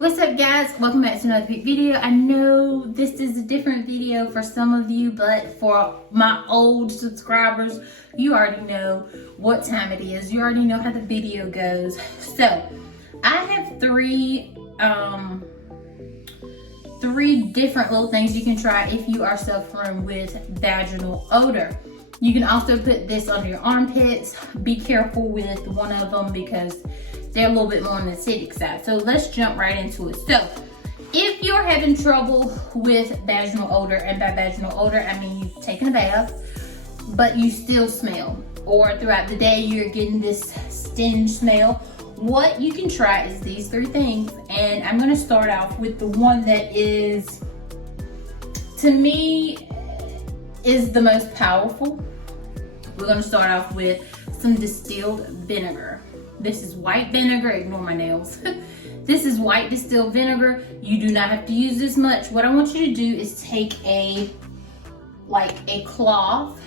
What's up, guys? Welcome back to another quick video. I know this is a different video for some of you, but for my old subscribers, you already know what time it is. You already know how the video goes. So I have three different little things you can try if you are suffering with vaginal odor. You can also put this under your armpits. Be careful with one of them because they're a little bit more on the acidic side. So let's jump right into it. So if you're having trouble with vaginal odor, and by vaginal odor, I mean you've taken a bath, but you still smell, or throughout the day you're getting this stench smell, what you can try is these three things. And I'm gonna start off with the one that is, to me, is the most powerful. We're gonna start off with some distilled vinegar. This is white vinegar, ignore my nails. This is white distilled vinegar. You do not have to use this much. What I want you to do is take a cloth,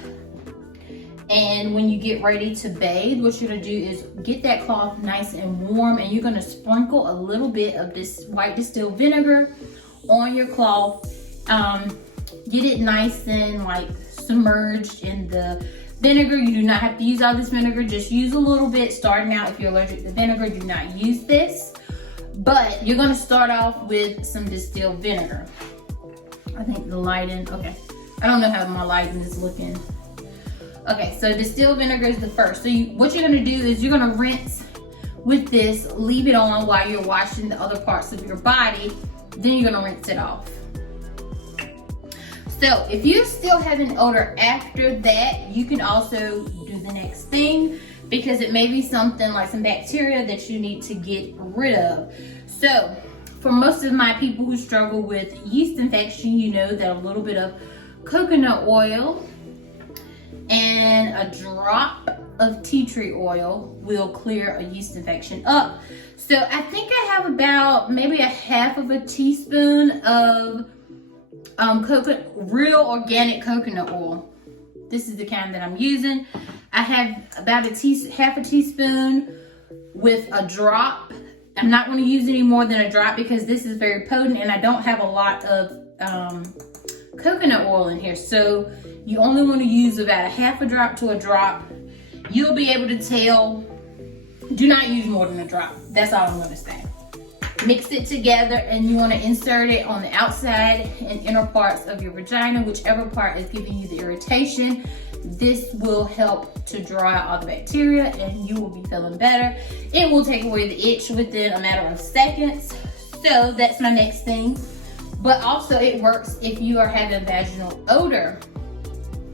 and when you get ready to bathe, what you're gonna do is get that cloth nice and warm, and you're gonna sprinkle a little bit of this white distilled vinegar on your cloth. Get it nice and submerged in the vinegar. You do not have to use all this vinegar, just use a little bit starting out. If you're allergic to vinegar, do not use this, but you're going to start off with some distilled vinegar. I think the lighting, okay, I don't know how my lighting is looking. Okay, so distilled vinegar is the first. So what you're going to do is you're going to rinse with this, leave it on while you're washing the other parts of your body, then you're going to rinse it off. So if you're still having odor after that, you can also do the next thing, because it may be something like some bacteria that you need to get rid of. So for most of my people who struggle with yeast infection, you know that a little bit of coconut oil and a drop of tea tree oil will clear a yeast infection up. So I think I have about maybe a half of a teaspoon of real organic coconut oil. This is the kind that I'm using. I have about half a teaspoon with a drop. I'm not going to use any more than a drop because this is very potent, and I don't have a lot of coconut oil in here. So you only want to use about a half a drop to a drop. You'll be able to tell. Do not use more than a drop. That's all I'm going to say. Mix it together, and you want to insert it on the outside and inner parts of your vagina, whichever part is giving you the irritation. This will help to dry out all the bacteria, and you will be feeling better. It will take away the itch within a matter of seconds. So that's my next thing. But also it works if you are having vaginal odor,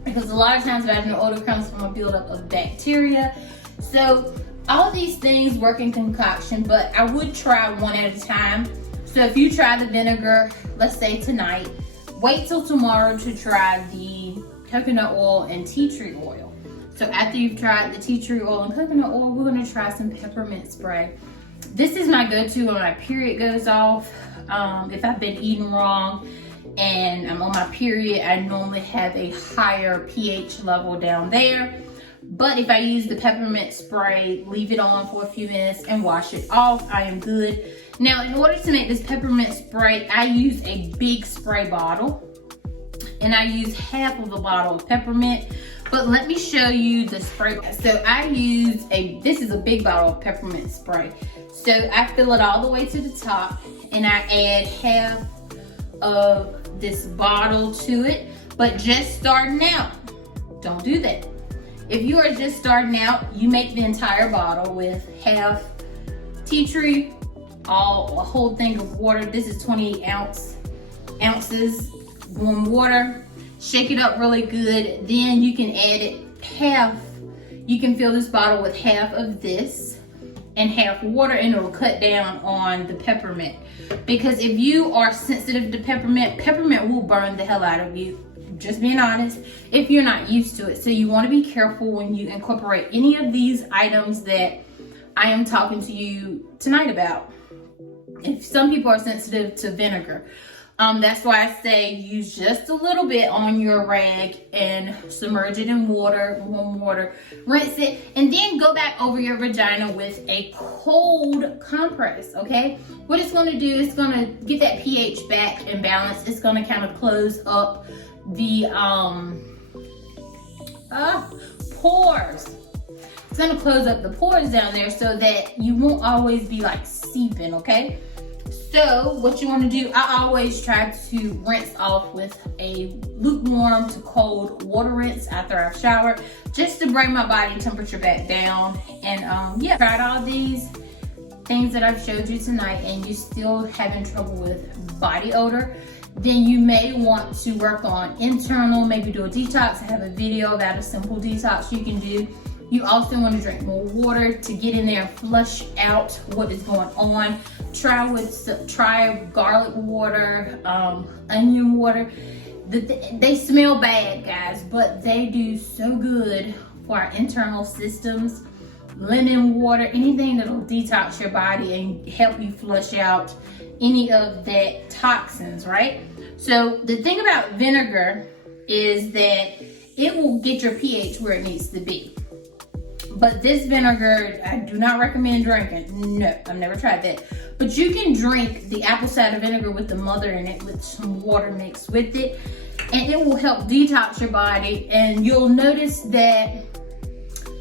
because a lot of times vaginal odor comes from a buildup of bacteria. So all these things work in concoction, but I would try one at a time. So if you try the vinegar, let's say tonight, wait till tomorrow to try the coconut oil and tea tree oil. So after you've tried the tea tree oil and coconut oil, we're gonna try some peppermint spray. This is my go-to when my period goes off. If I've been eating wrong and I'm on my period, I normally have a higher pH level down there. But if I use the peppermint spray, leave it on for a few minutes and wash it off, I am good. Now, in order to make this peppermint spray, I use a big spray bottle, and I use half of a bottle of peppermint. But let me show you the spray. So I use this is a big bottle of peppermint spray. So I fill it all the way to the top, and I add half of this bottle to it. But just starting out, don't do that. If you are just starting out, you make the entire bottle with half tea tree, a whole thing of water. This is 28 ounces warm water. Shake it up really good. Then you can add it you can fill this bottle with half of this and half water, and it'll cut down on the peppermint. Because if you are sensitive to peppermint will burn the hell out of you. Just being honest, if you're not used to it. So you want to be careful when you incorporate any of these items that I am talking to you tonight about. If some people are sensitive to vinegar, That's why I say use just a little bit on your rag and submerge it in water, warm water, rinse it, and then go back over your vagina with a cold compress, okay? What it's gonna do is gonna get that pH back in balance. It's gonna kind of close up the pores. It's gonna close up the pores down there so that you won't always be like seeping, okay? So what you want to do, I always try to rinse off with a lukewarm to cold water rinse after I've showered, just to bring my body temperature back down. And yeah, tried all these things that I've showed you tonight and you're still having trouble with body odor, then you may want to work on internal, maybe do a detox. I have a video about a simple detox you can do. You also want to drink more water to get in there and flush out what is going on. Try garlic water, onion water. They smell bad, guys, but they do so good for our internal systems. Lemon water, anything that'll detox your body and help you flush out any of that toxins, right? So the thing about vinegar is that it will get your pH where it needs to be. But this vinegar, I do not recommend drinking. No, I've never tried that. But you can drink the apple cider vinegar with the mother in it with some water mixed with it. And it will help detox your body. And you'll notice that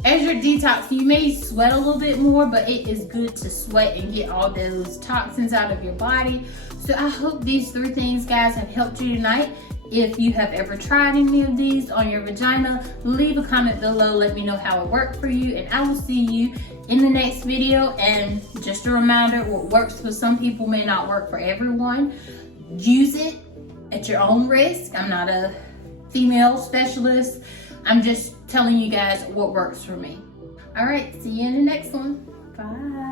as you're detoxing, you may sweat a little bit more, but it is good to sweat and get all those toxins out of your body. So I hope these 3 things, guys, have helped you tonight. If you have ever tried any of these on your vagina, leave a comment below. Let me know how it worked for you, and I will see you in the next video. And just a reminder, what works for some people may not work for everyone. Use it at your own risk. I'm not a female specialist. I'm just telling you guys what works for me. All right, see you in the next one. Bye.